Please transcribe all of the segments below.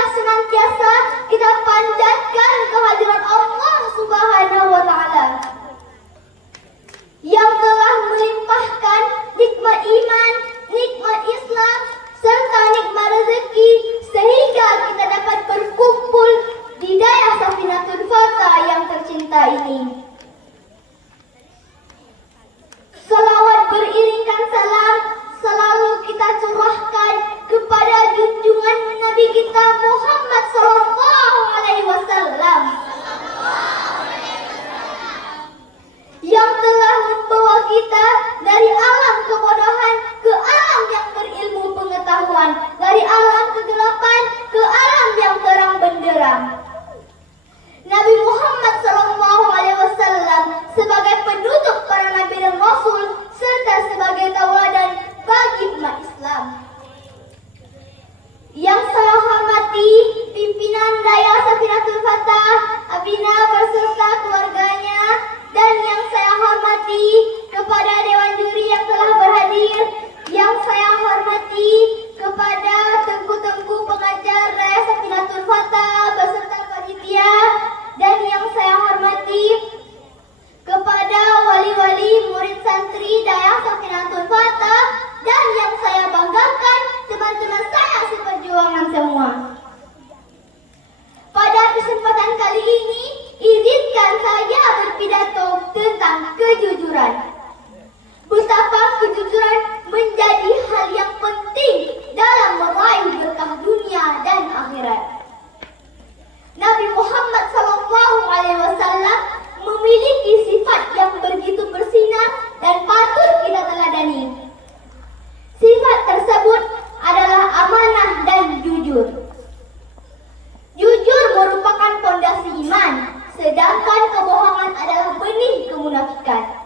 marilah senantiasa kita panjatkan kehadiran Allah Subhanahu wa Ta'ala yang telah melimpahkan nikmat iman, nikmat Islam, serta nikmat rezeki sehingga kita dapat berkumpul di daerah Safinatul Fatah yang tercinta ini. Salawat beriringkan salam selalu kita curahkan kepada junjungan Nabi kita Muhammad Sallallahu Alaihi Wasallam yang telah membawa kita dari alam kebodohan ke alam yang berilmu pengetahuan, dari alam kegelapan ke alam yang terang benderang. Nabi Muhammad SAW sebagai penutup para nabi dan rasul serta sebagai tauladan bagi umat Islam. Yang saya hormati pimpinan Daya Safinatul Fatah, Abina beserta keluarganya, dan yang saya hormati kepada Dewan Juri yang telah berhadir, yang saya hormati kepada tengku-tengku pengajar Daya Safinatul Fatah beserta panitia, dan yang saya hormati kepada wali-wali murid santri Daya Safinatul Fatah, dan yang saya banggakan teman-teman saya seperjuangan semua. Pada kesempatan kali ini, izinkan saya berpidato tentang kejujuran. Betapa kejujuran menjadi hal yang penting dalam meraih berkah dunia dan akhirat. Nabi Muhammad SAW memiliki sifat yang begitu bersinar dan patut kita teladani. Sifat tersebut adalah amanah dan jujur. Jujur merupakan pondasi iman, sedangkan kebohongan adalah benih kemunafikan.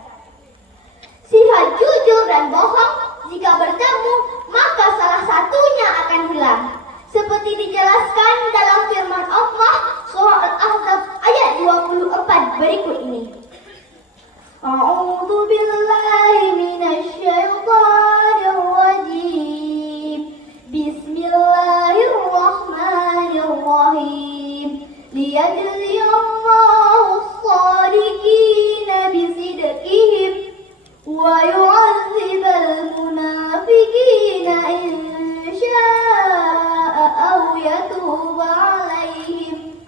Sifat jujur dan bohong jika bertemu, maka salah satunya akan hilang. Seperti dijelaskan dalam firman Allah surah Al-Ahzab ayat 24 berikut ini. A'udzu billahi minasy syaithanir rajim. Bismillahirrahmanirrahim. Liyajziyallahu as-shadiqina bisidqihim wa yu'adzibal munafiqina in syaa'a aw yatuba 'alaihim.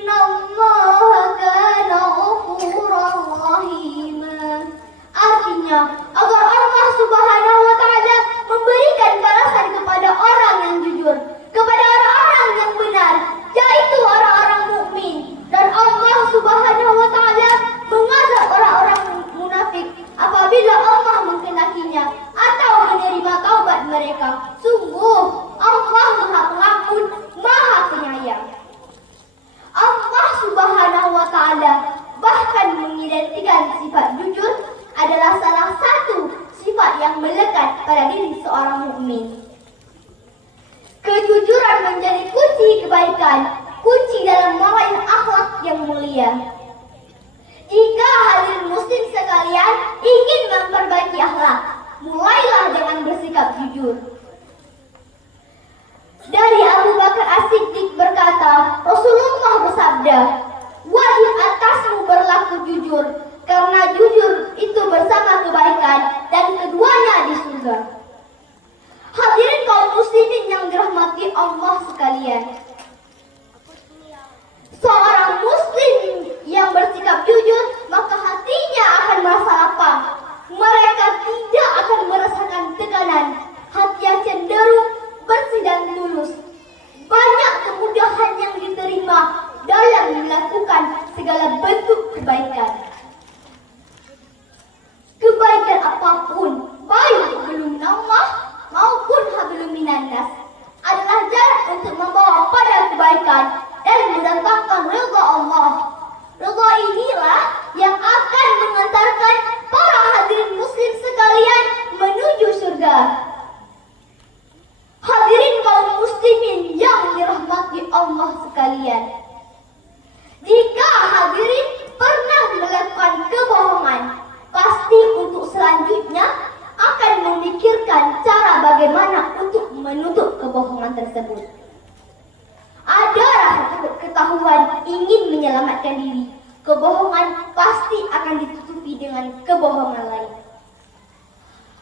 Innallaha kana ghafuran rahima. Artinya, agar Allah Subhanahu wa Ta'ala memberikan balasan kepada orang yang jujur, kepada orang-orang yang benar, yaitu orang-orang mukmin, dan Allah Subhanahu wa Ta'ala mengazab orang-orang munafik apabila Allah mengkenakinya atau menerima taubat mereka. Sungguh Allah Maha Pengampun, Maha Penyayang. Allah Subhanahu wa Ta'ala bahkan mengidentikan sifat jujur adalah salah satu sifat yang melekat pada diri seorang mukmin. Kejujuran menjadi kunci kebaikan, kunci dalam meraih akhlak yang mulia. Jika hadirin muslim sekalian ingin memperbaiki akhlak, mulailah dengan bersikap jujur. Dari Abu Bakar As-Siddiq berkata, Rasulullah bersabda, wajib atasmu berlaku jujur, karena jujur itu bersama kebaikan dan keduanya di surga. Hadirin kaum muslimin yang dirahmati Allah sekalian, seorang muslim yang bersikap jujur, maka hatinya akan merasa lapang. Mereka tidak akan merasakan tekanan. Hatinya cenderung bersih dan lulus. Banyak kemudahan yang diterima dalam melakukan segala bentuk kebaikan. Kebaikan apapun, baik hablum minallah maupun hablum minannas, adalah jalan untuk membawa pada kebaikan dan mendatangkan ridha Allah. Ridha inilah yang akan mengantarkan para hadirin muslim sekalian menuju surga. Hadirin kaum muslimin yang dirahmati Allah sekalian, jika hadirin pernah melakukan kebohongan, pasti untuk selanjutnya akan memikirkan cara bagaimana untuk menutup kebohongan. kebohongan tersebut. Ada rasa takut ketahuan ingin menyelamatkan diri. Kebohongan pasti akan ditutupi dengan kebohongan lain.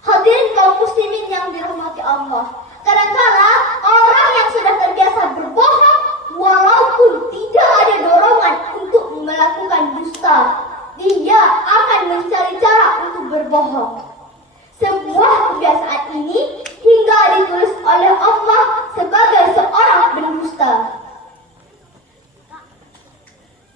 Hadirin kaum muslimin yang dirahmati Allah, kadangkala orang yang sudah terbiasa berbohong, walaupun tidak ada dorongan untuk melakukan dusta, dia akan mencari cara untuk berbohong. Sebuah kebiasaan ini hingga ditulis oleh Allah sebagai seorang pendusta.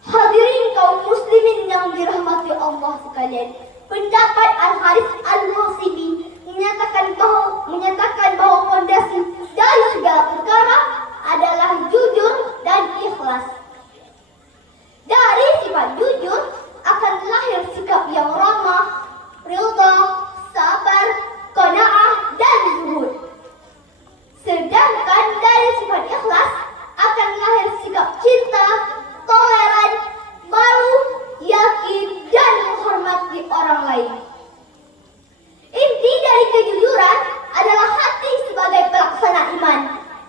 Hadirin kaum muslimin yang dirahmati Allah sekalian, pendapat Al-Harith Al-Hasibi menyatakan bahwa fondasi dari segala perkara adalah jujur dan ikhlas. Dari sifat jujur akan lahir sikap yang ramah, ridha, sabar, qanaah, dan zuhud. Sedangkan dari sifat ikhlas akan lahir sikap cinta, toleran, malu, yakin, dan menghormati orang lain. Inti dari kejujuran adalah hati sebagai pelaksana iman,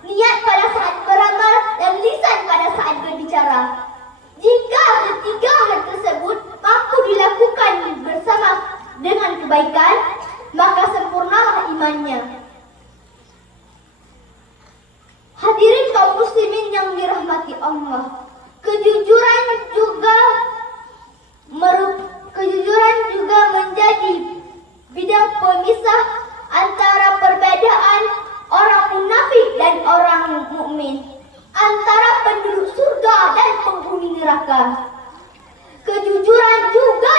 niat pada saat beramal, dan lisan pada saat berbicara. Jika ketiga hal tersebut mampu dilakukan bersama dengan kebaikan, maka sempurnalah imannya. Hadirin kaum muslimin yang dirahmati Allah, kejujuran juga menjadi bidang pemisah antara perbedaan orang munafik dan orang mukmin, antara penduduk surga dan penghuni neraka. Kejujuran juga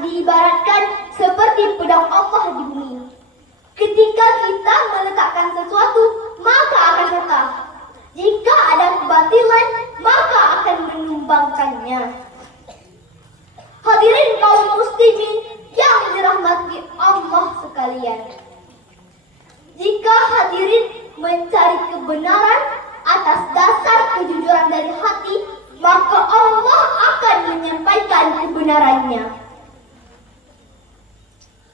diibaratkan seperti pedang Allah di bumi. Ketika kita meletakkan sesuatu, maka akan retak. Jika ada kebatilan, maka akan menumbangkannya. Hadirin kaum muslimin yang dirahmati Allah sekalian, jika hadirin mencari kebenaran atas dasar kejujuran dari hati, maka Allah akan menyampaikan kebenarannya.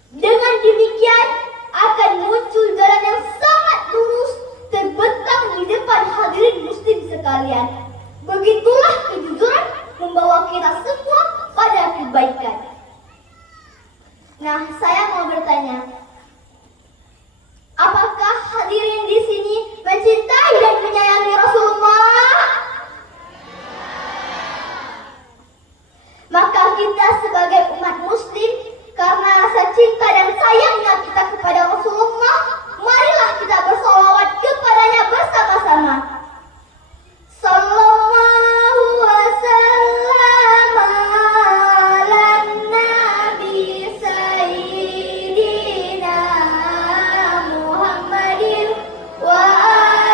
Dengan demikian akan muncul jalan yang sangat lurus terbentang di depan hadirin muslim sekalian. Begitulah kejujuran membawa kita semua pada kebaikan. Nah, saya mau bertanya, apakah hadirin di sini mencintai dan menyayangi Rasulullah? Maka kita sebagai umat muslim, karena rasa cinta dan sayangnya kita kepada Rasulullah, marilah kita bersolawat kepadanya bersama-sama. Sallallahu wasallam ala nabi sayyidina Muhammadin wa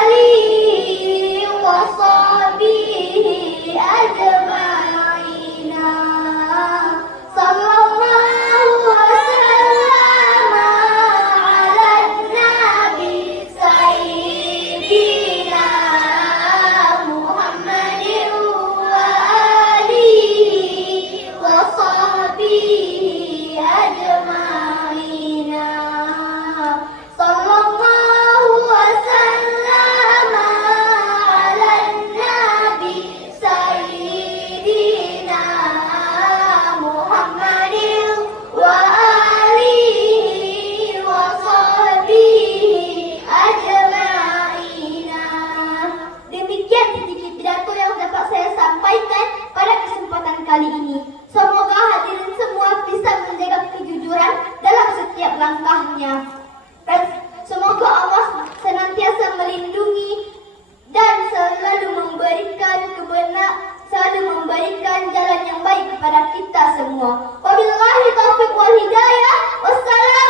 alihi wa sahbihi ajma'ina. Sallallahu wasallam ala nabi sayyidina Muhammadin wa alihi wa sahbihi ajma'ina. Sallallahu wasallam ala nabi sayyidina Muhammadin wa alihi wa sahbihi ajma'ina. Demikian sedikit pidato yang dapat saya sampaikan pada kesempatan kali ini. Semoga hadirin semua bisa menjaga kejujuran dalam setiap langkahnya. Dan semoga Allah senantiasa melindungi dan selalu memberikan jalan yang baik kepada kita semua. Wabillahi taufiq wal hidayah. Wassalam.